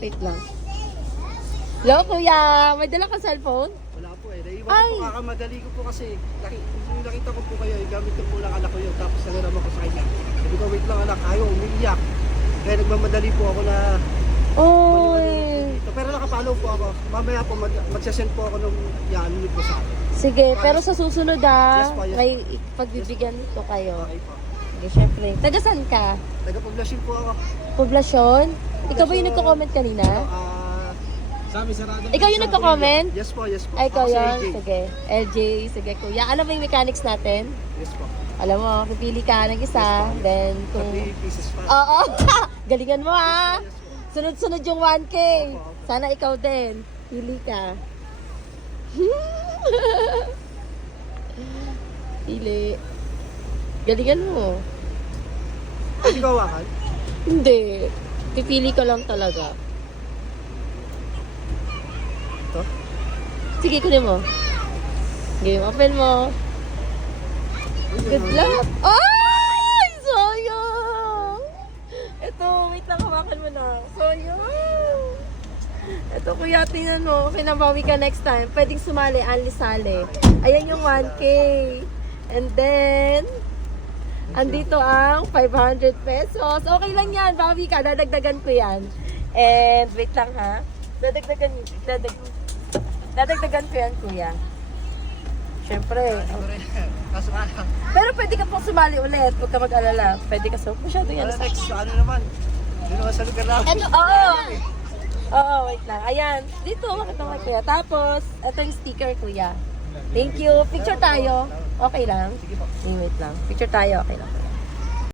Wait lang. Hello, kuya. May dala ka cellphone? Wala po eh. Naiwan Ay! ko po, kakamadali ko po kasi yung nakita ko po kayo, gamit ko po lang anak ko yun. Tapos nalaman ko sa kanya. Sabi ko, wait lang anak, ayaw, umiiyak. Kaya nagmamadali po ako na Oy. dito. Pero nakapalo po ako. Mamaya po, magsasend po ako ng yan po sa akin. Sige, pero sa susunod Yes po, yes po. may pagbibigyan ko kayo. Okay po. Sige, syempre. Taga saan ka? Taga-poblasyon po ako. Poblasyon? Ikaw ba yung nagko-comment kanina? Sa amin sarado. Ikaw yung nagko-comment? Yes po, yes po. Ay, ikaw Ako si yun? AJ. Sige. LJ, sige kuya. Ano ba yung mechanics natin? Yes po. Alam mo, pipili ka ng isa. Yes, po. Then, kung... 3 pieces pa. Oo! Galingan mo ha! Yes po. Sunod-sunod yung 1K. Sana ikaw din. Pili ka. Pili. Galingan mo. Pwede ko hawakan? Hindi. Pipili ka lang talaga. Ito? Sige, kunin mo. Game, open mo. Good luck. Ay! Sayang! Ito, wait lang, hawakan mo na. Sayang! Ito, kuya, tingnan mo. Pinabawi ka next time. Pwedeng sumali, only sali. Ayan yung 1K. And then, andito ang 500 pesos. Okay lang yan, bawi ka. Dadagdagan ko yan. And, wait lang ha. Dadagdagan ko yan, kuya. Siyempre. Kaso nga lang. Pero pwede ka pong sumali ulit. Huwag ka mag-alala. Pwede ka sa... Masyado yan. Next, ano naman? Dito naman sa lugar namin. Ito, oo. Oo, wait lang. Ayan. Dito, makita mo kuya. Tapos, ito yung sticker, kuya. Thank you. Picture tayo. Okay lang? Sige po. Wait lang. Picture tayo. Okay lang.